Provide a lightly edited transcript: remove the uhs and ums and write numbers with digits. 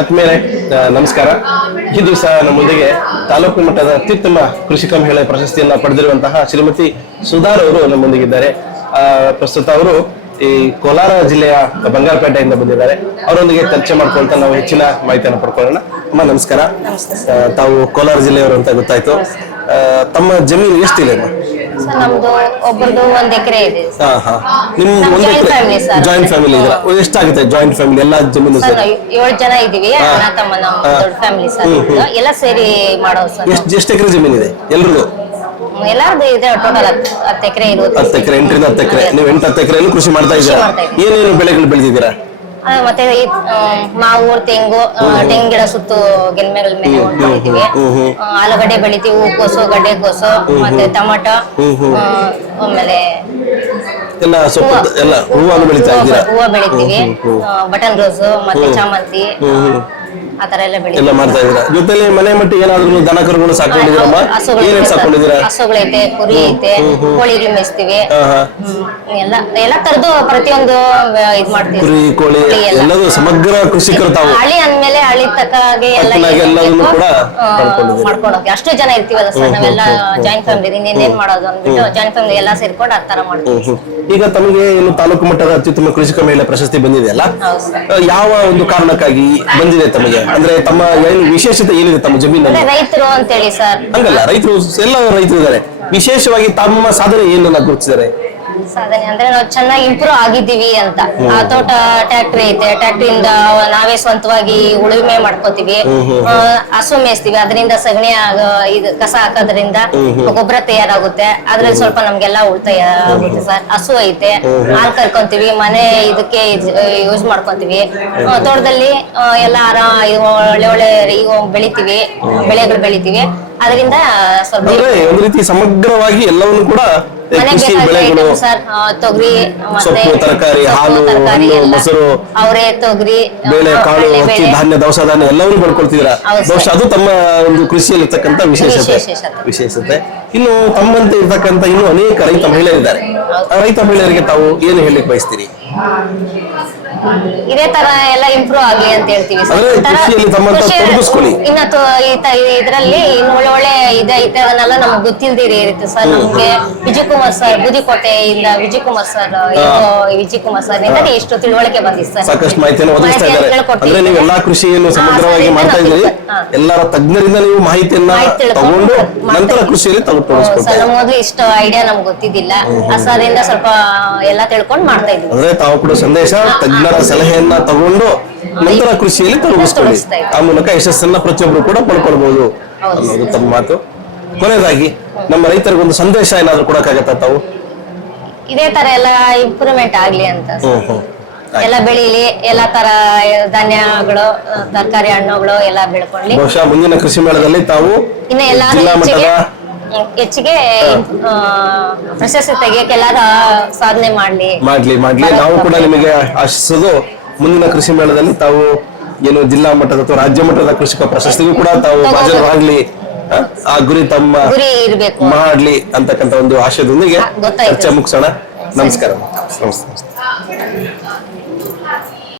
ಆದ್ಮೇಲೆ ನಮಸ್ಕಾರ. ಈ ದಿವಸ ನಮ್ಮೊಂದಿಗೆ ತಾಲೂಕು ಮಟ್ಟದ ಅತ್ಯುತ್ತಮ ಕೃಷಿಕ ಮಹಿಳೆ ಪ್ರಶಸ್ತಿಯನ್ನ ಪಡೆದಿರುವಂತಹ ಶ್ರೀಮತಿ ಸುಧಾರ್ ಅವರು ನಮ್ಮೊಂದಿಗಿದ್ದಾರೆ. ಪ್ರಸ್ತುತ ಅವರು ಈ ಕೋಲಾರ ಜಿಲ್ಲೆಯ ಬಂಗಾರಪೇಟೆಯಿಂದ ಬಂದಿದ್ದಾರೆ. ಅವರೊಂದಿಗೆ ಚರ್ಚೆ ಮಾಡ್ಕೊಂತ ನಾವು ಹೆಚ್ಚಿನ ಮಾಹಿತಿಯನ್ನು ಪಡ್ಕೊಳ್ಳೋಣ. ಅಮ್ಮ ನಮಸ್ಕಾರ. ತಾವು ಕೋಲಾರ ಜಿಲ್ಲೆಯವರು ಅಂತ ಗೊತ್ತಾಯ್ತು. ತಮ್ಮ ಜಮೀನು ಎಷ್ಟಿದೆ ಅಮ್ಮ? ನಮ್ದು ಒಬ್ಬರದು 1 ಎಕರೆ ಇದೆ. ನಿಮ್ದು 1 ಎಕರೆ ಜಾಯಿಂಟ್ ಫ್ಯಾಮಿಲಿ ಇದೆ. ಎಷ್ಟಾಗುತ್ತೆ ಜಾಯಿಂಟ್ ಫ್ಯಾಮಿಲಿ ಎಲ್ಲ ಜಮೀನು? 7 ಜನ ಇದೀವಿ. ಅಣ್ಣ ತಮ್ಮ ನಮ್ಮ ದೊಡ್ಡ ಫ್ಯಾಮಿಲಿ ಸರ್. ಎಲ್ಲ ಸೇರಿ ಮಾಡೋದು ಸರ್. ಎಷ್ಟು ಎಕರೆ ಜಮೀನು ಇದೆ ಎಲ್ರಿಗೂ? ಎಲ್ಲಾರ್ದು ಇದೆ ಟೋಟಲ್ 10 ಎಕರೆ ಇರುತ್ತೆ. 10 ಎಕರೆ 8ರಿಂದ 10 ಎಕರೆ. ನೀವು 8-10 ಎಕರೆಲ್ಲೂ ಕೃಷಿ ಮಾಡ್ತಾ ಇದ್ದೀರಾ? ಏನೇನು ಬೆಳೆಗಳು ಬೆಳೆದಿದ್ದೀರಾ? ಮತ್ತೆ ಮಾವು, ತೆಂಗು, ತೆಂಗಿನ ಗಿಡ ಸುತ್ತು ಗೆಲ್ಮೆಗಳ ಮೇಲೆ ಬೆಳಿತೀವಿ. ಆಲೂಗಡ್ಡೆ ಬೆಳಿತೀವಿ, ಹೂಕೋಸು, ಗಡ್ಡೆಕೋಸು, ಮತ್ತೆ ಟೊಮಾಟೊ, ಆಮೇಲೆ ಎಲ್ಲ ಎಲ್ಲ ಹೂವನ್ನು ಬೆಳಿತಾ ಇದ್ದೀರಾ? ಹೂವ ಬೆಳಿತೀವಿ, ಬಟನ್ ರೋಸು, ಮತ್ತೆ ಚಾಮಂತಿ, ಆತರ ಎಲ್ಲ ಮಾಡ್ತಾ ಇದ್ದೀರಾ. ಜೊತೆಲಿ ಮನೆ ಮಟ್ಟಿಗೆ ಏನಾದ್ರು ದನ ಕರುಗಳು ಸಾಕೊಂಡಿದ್ದೀರಮ್ಮ? ಏನೇನು ಸಾಕೊಂಡಿದ್ದೀರಾ? ಹಸುಗಳೈತೆ, ಕುರಿ ಐತೆ, ಕೋಳಿಗಳು ಮೇಯಿಸ್ತೀವಿ. ಎಲ್ಲ ತರದ್ದು ಪ್ರತಿಯೊಂದು ಇದ್ ಮಾಡ್ತೀವಿ. ಕುರಿ, ಕೋಳಿ ಎಲ್ಲದೂ ಸಮಗ್ರ ಕೃಷಿಕರು ತಾವು. ಹಳ್ಳಿ ಅಂದ್ಮೇಲೆ ಹಳ್ಳಿ ತಕ್ಕಾಗೆ ಎಲ್ಲದನ್ನು ಕೂಡ ಮಾಡ್ಕೊಂಡು ಹೋಗಿ. ಅಷ್ಟು ಜನ ಇರ್ತೀವಲ್ಲ ಸರ್ ನಾವೆಲ್ಲ ಜಾಯಿಂಟ್ ಫ್ಯಾಮಿಲಿ. ಇನ್ನೇನ್ ಮಾಡೋದು ಅಂದ್ಬಿಟ್ಟು ಜಾಯಿಂಟ್ ಫ್ಯಾಮಿಲಿ ಎಲ್ಲಾ ಸೇರ್ಕೊಂಡು ಆ ತರ ಮಾಡ್ತೀವಿ. ಈಗ ತಮಗೆ ಏನು ತಾಲೂಕು ಮಟ್ಟದ ಅತ್ಯುತ್ತಮ ಕೃಷಿಕ ಮಹಿಳೆ ಪ್ರಶಸ್ತಿ ಬಂದಿದೆ ಅಲ್ಲ, ಯಾವ ಒಂದು ಕಾರಣಕ್ಕಾಗಿ ಬಂದಿದೆ ತಮಗೆ? ಅಂದ್ರೆ ತಮ್ಮ ಏನು ವಿಶೇಷತೆ ಏನಿದೆ ತಮ್ಮ ಜಮೀನಲ್ಲಿ? ರೈತರು ಅಂತೇಳಿ ಸರ್. ಹಂಗಲ್ಲ, ರೈತರು ಎಲ್ಲ ರೈತರು ಇದ್ದಾರೆ. ವಿಶೇಷವಾಗಿ ತಮ್ಮ ಸಾಧನೆ ಏನನ್ನ ಗುರುತಿಸಿದ್ದಾರೆ? ಸಾಧನೆ ಅಂದ್ರೆ ನಾವು ಚೆನ್ನಾಗಿ ಇಂಪ್ರೂವ್ ಆಗಿದ್ದೀವಿ ಅಂತ. ಆ ತೋಟ ಟ್ಯಾಕ್ಟ್ರಿ ಐತೆ, ಟ್ಯಾಕ್ಟ್ರಿಯಿಂದ ನಾವೇ ಸ್ವಂತವಾಗಿ ಉಳುಮೆ ಮಾಡ್ಕೋತೀವಿ, ಹಸು ಮೇಯಿಸ್ತೀವಿ. ಅದರಿಂದ ಸಗಣಿ ಇದು ಕಸ ಹಾಕೋದ್ರಿಂದ ಗೊಬ್ಬರ ತಯಾರಾಗುತ್ತೆ. ಅದ್ರಲ್ಲಿ ಸ್ವಲ್ಪ ನಮ್ಗೆಲ್ಲ ಉಳಿತಾಯ ಆಗುತ್ತೆ ಸರ್. ಹಸು ಐತೆ, ಹಾಲು ಕರ್ಕೊಂತೀವಿ, ಮನೆ ಇದಕ್ಕೆ ಯೂಸ್ ಮಾಡ್ಕೊಂತೀವಿ. ತೋಟದಲ್ಲಿ ಎಲ್ಲ ಒಳ್ಳೆ ಒಳ್ಳೆ ಈಗ ಬೆಳಿತೀವಿ, ಬೆಳೆಗಳು ಬೆಳಿತೀವಿ. ಅದರಿಂದ ಸ್ವಲ್ಪ ಒಂದು ರೀತಿ ಸಮಗ್ರವಾಗಿ ಎಲ್ಲವನ್ನು ಕೂಡ ಕೃಷಿ ಬೆಳೆಗಳು, ತೊಗರಿ, ಸೊಪ್ಪು, ತರಕಾರಿ, ಹಾಲು, ಹಣ್ಣು, ಮೊಸರು, ಅವರೇ, ತೊಗರಿ, ಬೇಳೆ, ಕಾಳು, ಅಕ್ಕಿ, ಧಾನ್ಯ, ದವಸ ಧಾನ್ಯ ಎಲ್ಲವನ್ನೂ ಬೆಳ್ಕೊಳ್ತಿದ್ದೀರಾ. ಬಹುಶಃ ಅದು ತಮ್ಮ ಒಂದು ಕೃಷಿಯಲ್ಲಿ ಇರ್ತಕ್ಕಂಥ ವಿಶೇಷತೆ. ಇನ್ನು ತಮ್ಮಂತೆ ಇರ್ತಕ್ಕಂಥ ಇನ್ನು ಅನೇಕ ರೈತ ಮಹಿಳೆಯರಿದ್ದಾರೆ. ಆ ರೈತ ಮಹಿಳೆಯರಿಗೆ ತಾವು ಏನು ಹೇಳಲಿಕ್ಕೆ ಬಯಸ್ತೀರಿ? ಇದೇ ತರ ಎಲ್ಲ ಇಂಪ್ರೂವ್ ಆಗ್ಲಿ ಅಂತ ಹೇಳ್ತೀವಿ. ಇನ್ನ ಇದ್ರಲ್ಲಿ ಇನ್ನು ಒಳ್ಳೆ ಇದೈತೆ, ಅದನ್ನೆಲ್ಲ ನಮ್ಗೆ ಗೊತ್ತಿಲ್ದಿರಿ ಇರುತ್ತೆ ಸರ್. ನಮ್ಗೆ ವಿಜಯ್ ಕುಮಾರ್ ಸರ್, ಬೂದಿಕೋಟೆಯಿಂದ ವಿಜಯ್ ಕುಮಾರ್ ಸರ್ ನಿಂದ ಎಷ್ಟು ತಿಳುವಳಿಕೆ ಬಂದಿದೆ ಸರ್. ಸಾಕಷ್ಟು ಮಾಹಿತಿಯನ್ನು ಒದಗಿಸ್ತಾ ಇದ್ದಾರೆ. ಅಂದ್ರೆ ನೀವು ಎಲ್ಲಾ ಕೃಷಿಯನ್ನು ಸಮಗ್ರವಾಗಿ ಮಾಡ್ತಾ ಇದ್ದೀರಿ. ಎಲ್ಲರ ತಜ್ಞರಿಂದ ನೀವು ಮಾಹಿತಿಯನ್ನ ತಗೊಂಡು ನಂತರ ಕೃಷಿಯಲ್ಲಿ ತಗೊಂಡು ಮೊದಲು ಇಷ್ಟು ಐಡಿಯಾ ನಮ್ಗೆ ಗೊತ್ತಿದ್ದಿಲ್ಲ. ಆ ಸರ್ ಇಂದ ಸ್ವಲ್ಪ ಎಲ್ಲ ತಿಳ್ಕೊಂಡು ಮಾಡ್ತಾ ಇದ್ವಿ. ಅಂದ್ರೆ ತಾವು ಕೂಡ ಸಂದೇಶ ತಜ್ಞರ ಸಲಹೆಯನ್ನ ತಗೊಂಡು ನಂತರ ಕೃಷಿಯಲ್ಲಿ ತೊಡಗಿಸ್ಕೊಳ್ಳಿ. ಆ ಮೂಲಕ ಯಶಸ್ಸನ್ನ ಪ್ರತಿಯೊಬ್ಬರು ಕೂಡ ಪಡ್ಕೊಳ್ಬಹುದು ಅನ್ನೋದು ತಮ್ಮ ಮಾತು. ಕೊನೆಯದಾಗಿ ನಮ್ಮ ರೈತರಿಗೊಂದು ಸಂದೇಶ ಏನಾದ್ರು ಕೊಡಕ್ಕಾಗತ್ತಾ ತಾವು? ಇದೇ ತರ ಎಲ್ಲ ಇಂಪ್ರೂವ್ಮೆಂಟ್ ಆಗ್ಲಿ ಅಂತ. ಎಲ್ಲ ಬೆಳೀಲಿ, ಎಲ್ಲಾ ತರ ಧಾನ್ಯಗಳು, ತರಕಾರಿ, ಹಣ್ಣುಗಳು ಎಲ್ಲ ಬೆಳ್ಕೊಳ್ಳಿ. ಬಹುಶಃ ಮುಂದಿನ ಕೃಷಿ ಮೇಳದಲ್ಲಿ ತಾವು ಇನ್ನ ಎಲ್ಲ ಹೆಚ್ಚಿಗೆ ಪ್ರಶಸ್ತಿ ತೆಗಿಯಕ್ಕೆ ಎಲ್ಲಾರು ಸಾಧನೆ ಮಾಡ್ಲಿ. ನಾವು ಕೂಡ ನಿಮಗೆ ಆಶಿಸೋದು ಮುಂದಿನ ಕೃಷಿ ಮೇಳದಲ್ಲಿ ತಾವು ಏನು ಜಿಲ್ಲಾ ಮಟ್ಟದ ಅಥವಾ ರಾಜ್ಯ ಮಟ್ಟದ ಕೃಷಿಕ ಪ್ರಶಸ್ತಿಗೂ ಕೂಡ ತಾವು ಹಾಜರಾಗ್ಲಿ, ಆ ಗುರಿ ತಮ್ಮ ಮಾಡ್ಲಿ ಅಂತಕ್ಕಂಥ ಒಂದು ಆಶಯದೊಂದಿಗೆ ಚರ್ಚೆ ಮುಗಿಸೋಣ. ನಮಸ್ಕಾರ.